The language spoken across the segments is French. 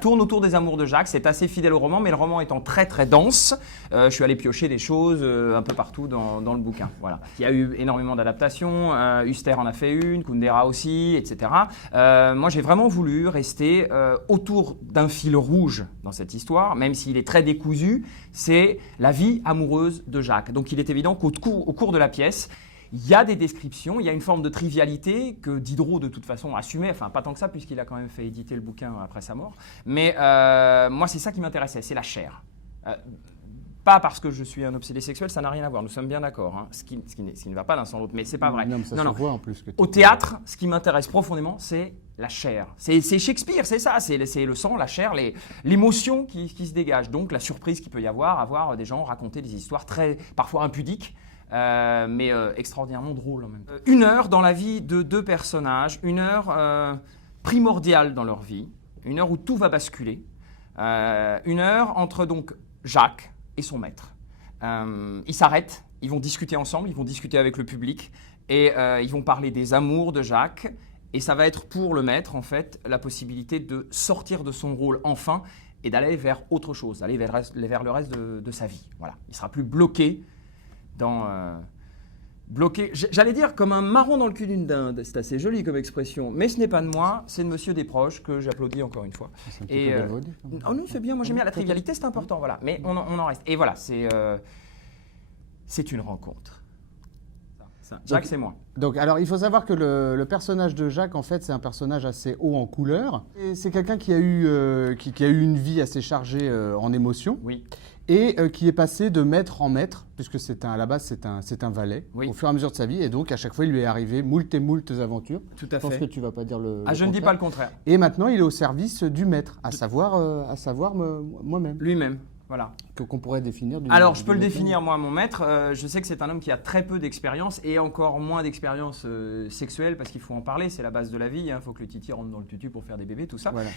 Tourne autour des amours de Jacques, c'est assez fidèle au roman, mais le roman étant très très dense, je suis allé piocher des choses un peu partout dans le bouquin. Voilà. Il y a eu énormément d'adaptations, Huster en a fait une, Kundera aussi, etc. Moi j'ai vraiment voulu rester autour d'un fil rouge dans cette histoire, même s'il est très décousu, c'est la vie amoureuse de Jacques. Donc il est évident qu'au cours de la pièce, il y a des descriptions, il y a une forme de trivialité que Diderot de toute façon assumait, enfin pas tant que ça puisqu'il a quand même fait éditer le bouquin après sa mort, mais moi c'est ça qui m'intéressait, c'est la chair. Pas parce que je suis un obsédé sexuel, ça n'a rien à voir, nous sommes bien d'accord, hein, ce qui ne va pas l'un sans l'autre, mais c'est pas vrai. Non, mais ça se voit en plus. Au théâtre, ce qui m'intéresse profondément, c'est la chair. C'est Shakespeare, c'est ça, c'est le sang, la chair, l'émotion qui se dégage. Donc la surprise qu'il peut y avoir, à voir des gens raconter des histoires parfois impudiques, mais extraordinairement drôle en même temps. Une heure dans la vie de deux personnages, une heure primordiale dans leur vie, une heure où tout va basculer, une heure entre donc Jacques et son maître. Ils s'arrêtent, ils vont discuter ensemble, ils vont discuter avec le public et ils vont parler des amours de Jacques et ça va être pour le maître en fait la possibilité de sortir de son rôle enfin et d'aller vers autre chose, d'aller vers le reste de sa vie. Voilà. Il ne sera plus bloqué bloqué, j'allais dire comme un marron dans le cul d'une dinde, c'est assez joli comme expression, mais ce n'est pas de moi, c'est de Monsieur Desproges que j'applaudis encore une fois. C'est un petit peu galvaudé. Oh non, c'est bien, moi j'aime bien la trivialité, c'est important, voilà, mais on en reste. Et voilà, c'est une rencontre. Jacques, c'est moi. Donc, alors, il faut savoir que le personnage de Jacques, en fait, c'est un personnage assez haut en couleur. C'est quelqu'un qui a eu une vie assez chargée en émotions. Oui. Et qui est passé de maître en maître, puisque à la base c'est un valet, oui. Au fur et à mesure de sa vie, et donc à chaque fois il lui est arrivé moult et moult aventures. Tout à fait. Je pense que tu ne vas pas dire le je ne dis pas le contraire. Et maintenant il est au service du maître, à savoir moi-même. Lui-même. Voilà. Qu'on pourrait définir. Alors, je peux le définir, moi, mon maître. Je sais que c'est un homme qui a très peu d'expérience et encore moins d'expérience sexuelle parce qu'il faut en parler, c'est la base de la vie. Il faut que le titi rentre dans le tutu pour faire des bébés, tout ça. Voilà.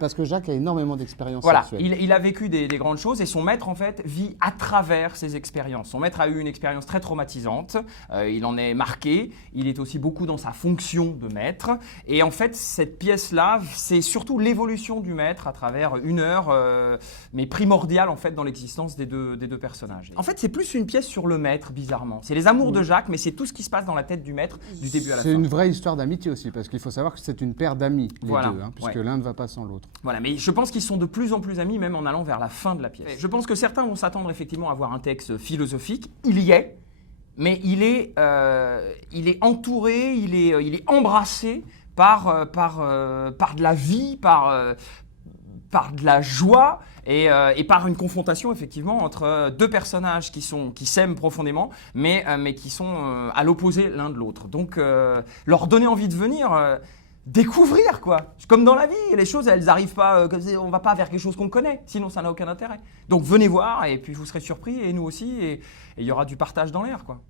Parce que Jacques a énormément d'expérience sexuelle. Il a vécu des grandes choses et son maître, en fait, vit à travers ses expériences. Son maître a eu une expérience très traumatisante. Il en est marqué. Il est aussi beaucoup dans sa fonction de maître. Et en fait, cette pièce-là, c'est surtout l'évolution du maître à travers une heure, mais primordiale, en fait, dans l'existence des deux personnages. En fait, c'est plus une pièce sur le maître, bizarrement. C'est les amours de Jacques, mais c'est tout ce qui se passe dans la tête du maître du début à la fin. C'est une vraie histoire d'amitié aussi, parce qu'il faut savoir que c'est une paire d'amis, les deux, puisque l'un ne va pas sans l'autre. Voilà, mais je pense qu'ils sont de plus en plus amis, même en allant vers la fin de la pièce. Je pense que certains vont s'attendre effectivement à voir un texte philosophique. Il y est, mais il est entouré, il est embrassé par de la vie, par de la joie et par une confrontation effectivement entre deux personnages qui s'aiment profondément mais qui sont à l'opposé l'un de l'autre. Donc leur donner envie de venir découvrir quoi. Comme dans la vie, les choses elles n'arrivent pas, on va pas vers quelque chose qu'on connaît, sinon ça n'a aucun intérêt. Donc venez voir et puis vous serez surpris et nous aussi et il y aura du partage dans l'air quoi.